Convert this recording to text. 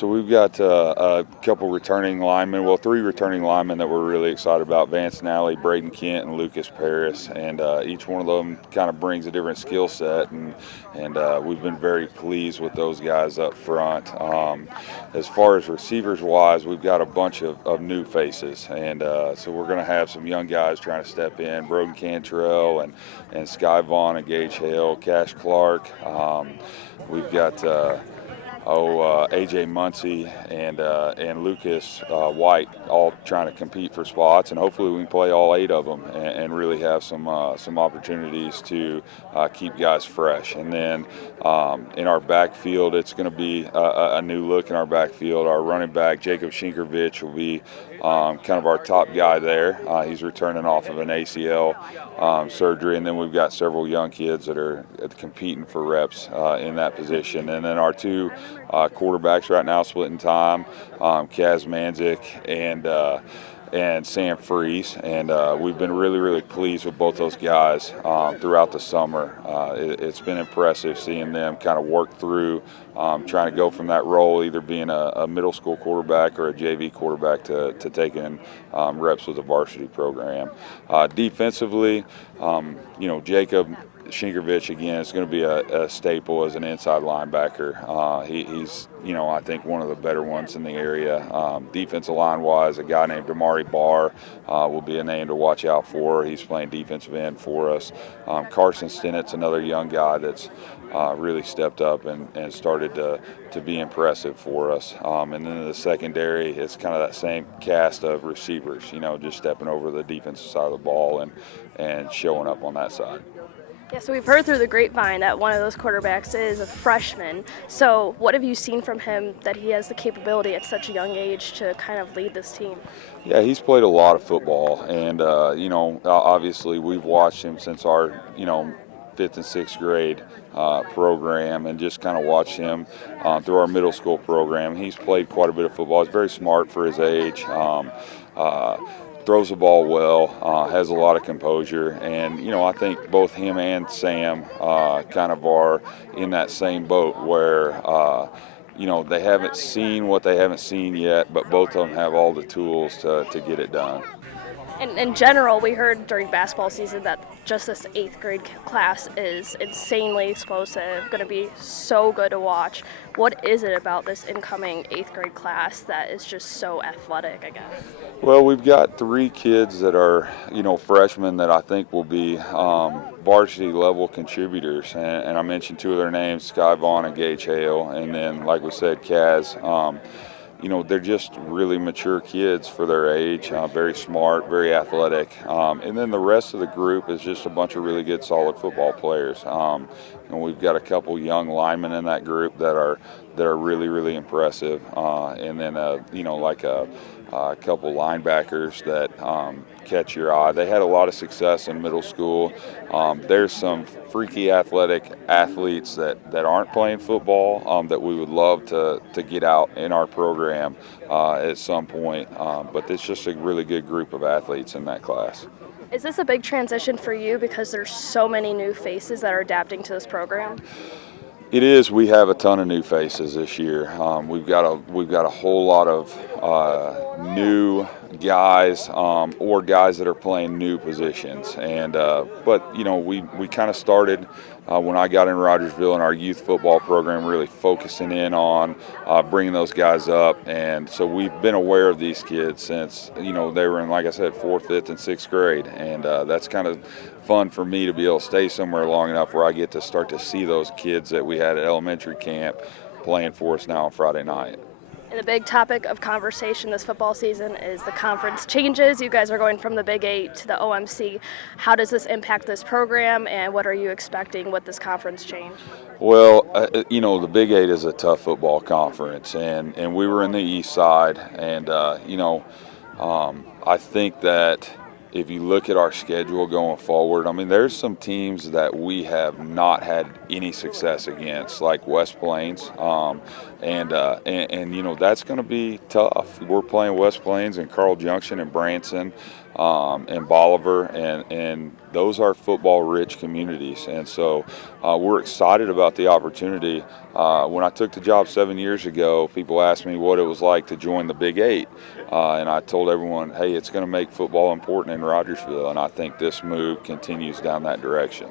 so we've got a couple returning linemen, well, 3 returning linemen that we're really excited about, Vance Nally, Braden Kent, and Lucas Paris, and each one of them kind of brings a different skill set, and we've been very pleased with those guys up front. As far as receivers-wise, we've got a bunch of new faces, and so we're going to have some young guys trying to step in, Broden Cantrell and Sky Vaughn and Gage Hale, Cash Clark. We've got A.J. Muncie and Lucas White all trying to compete for spots, and hopefully we can play all 8 of them and really have some opportunities to keep guys fresh. And then in our backfield, it's going to be a new look in our backfield. Our running back, Jacob Shinkervich, will be kind of our top guy there. He's returning off of an ACL surgery, and then we've got several young kids that are competing for reps in that position. And then our 2 quarterbacks right now splitting time, Kaz Manzik and Sam Freeze, and we've been really pleased with both those guys throughout the summer. It's been impressive seeing them kind of work through trying to go from that role, either being a middle school quarterback or a JV quarterback, to taking reps with the varsity program. Defensively, Jacob Shinkervich, again, is going to be a staple as an inside linebacker. He's, I think one of the better ones in the area. Defensive line-wise, a guy named Damari Barr will be a name to watch out for. He's playing defensive end for us. Carson Stennett's another young guy that's really stepped up and started to be impressive for us. And then in the secondary, it's kind of that same cast of receivers, just stepping over the defensive side of the ball and showing up on that side. Yeah, so we've heard through the grapevine that one of those quarterbacks is a freshman. So what have you seen from him that he has the capability at such a young age to kind of lead this team? Yeah, he's played a lot of football, and, obviously we've watched him since our, 5th and 6th grade program, and just kind of watched him through our middle school program. He's played quite a bit of football. He's very smart for his age. Throws the ball well, has a lot of composure, and I think both him and Sam kind of are in that same boat where they haven't seen what they haven't seen yet, but both of them have all the tools to get it done. In general, we heard during basketball season that just this 8th grade class is insanely explosive, going to be so good to watch. What is it about this incoming 8th grade class that is just so athletic, I guess? Well, we've got 3 kids that are, freshmen that I think will be varsity level contributors. And I mentioned 2 of their names, Sky Vaughn and Gage Hale. And then, like we said, Kaz. They're just really mature kids for their age, very smart, very athletic. And then the rest of the group is just a bunch of really good, solid football players. And we've got a couple young linemen in that group that are really impressive. And then, like a couple linebackers that catch your eye. They had a lot of success in middle school. There's some freaky athletic athletes that aren't playing football that we would love to get out in our program at some point. But it's just a really good group of athletes in that class. Is this a big transition for you because there's so many new faces that are adapting to this program? It is. We have a ton of new faces this year. We've got a whole lot of new guys or guys that are playing new positions. And but we kind of started when I got in Rogersville in our youth football program, really focusing in on bringing those guys up. And so we've been aware of these kids since they were in, like I said, 4th, 5th, and 6th grade. And that's kind of fun for me to be able to stay somewhere long enough where I get to start to see those kids that we had at elementary camp playing for us now on Friday night. And the big topic of conversation this football season is the conference changes. You guys are going from the Big 8 to the OMC. How does this impact this program, and what are you expecting with this conference change? Well, the Big 8 is a tough football conference, and we were in the East Side, and, I think that if you look at our schedule going forward, there's some teams that we have not had any success against, like West Plains, and that's going to be tough. We're playing West Plains and Carl Junction and Branson. and Bolivar, and those are football-rich communities. And so we're excited about the opportunity. When I took the job 7 years ago, people asked me what it was like to join the Big Eight. And I told everyone, hey, it's going to make football important in Rogersville, and I think this move continues down that direction.